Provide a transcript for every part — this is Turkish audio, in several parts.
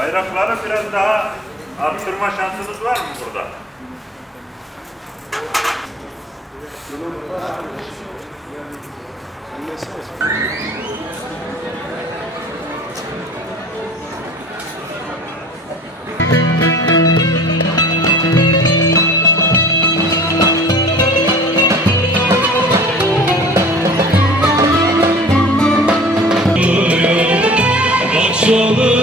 Bayrakları biraz daha arttırma şansınız var mı burada? Çalıyorum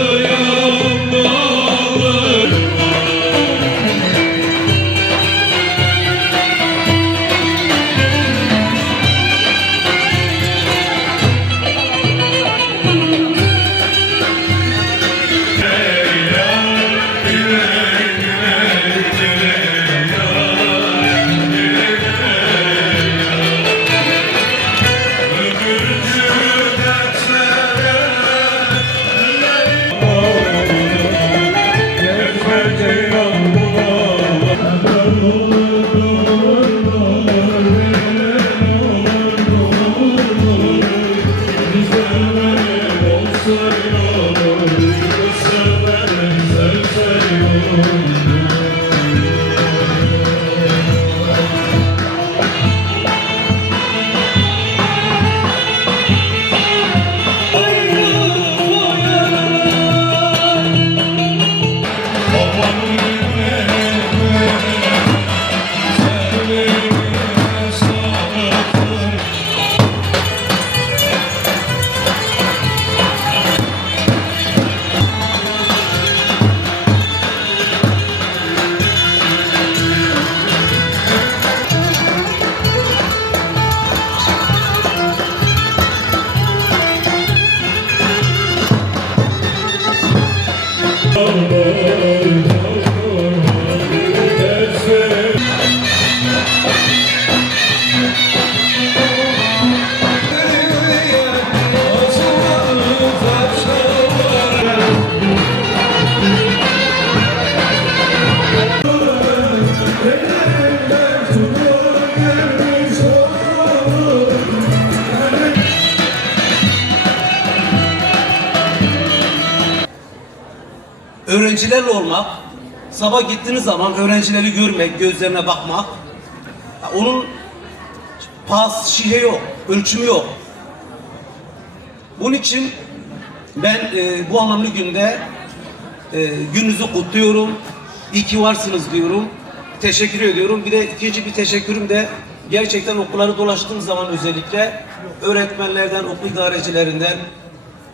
Lord. Öğrencilerle olmak, sabah gittiğiniz zaman öğrencileri görmek, gözlerine bakmak, onun pas şihe yok, ölçümü yok. Bunun için ben e, bu anlamlı günde e, gününüzü kutluyorum. İyi ki varsınız diyorum. Teşekkür ediyorum. Bir de ikinci bir teşekkürüm de gerçekten okulları dolaştığım zaman özellikle öğretmenlerden, okul idarecilerinden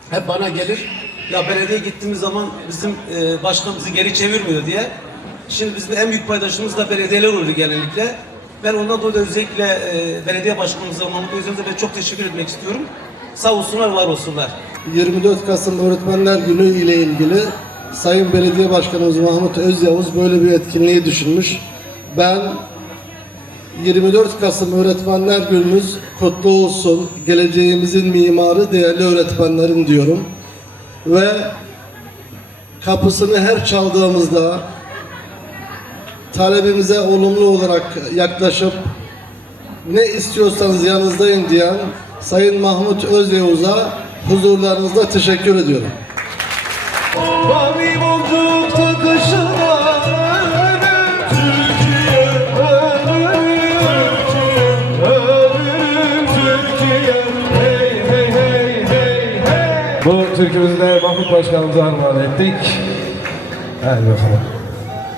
hep bana gelir. Ya belediye gittiğimiz zaman bizim e, başkan geri çevirmiyor diye. Şimdi bizim en büyük paydaşımız da belediyeler oluyor genellikle. Ben ondan dolayı da özellikle e, belediye başkanımıza Mahmut Özlem'e çok teşekkür etmek istiyorum. Sağ olsunlar, var olsunlar. 24 Kasım Öğretmenler Günü ile ilgili Sayın Belediye Başkanımız Mahmut Özyavuz böyle bir etkinliği düşünmüş. Ben 24 Kasım Öğretmenler Günümüz kutlu olsun. Geleceğimizin mimarı değerli öğretmenlerim diyorum. Ve kapısını her çaldığımızda talebimize olumlu olarak yaklaşıp ne istiyorsanız yanınızdayım diyen Sayın Mahmut Özyavuz'a huzurlarınızda teşekkür ediyorum. Mavi türkümüzü de Mahmut Başkanımıza armağan ettik. Hadi bakalım.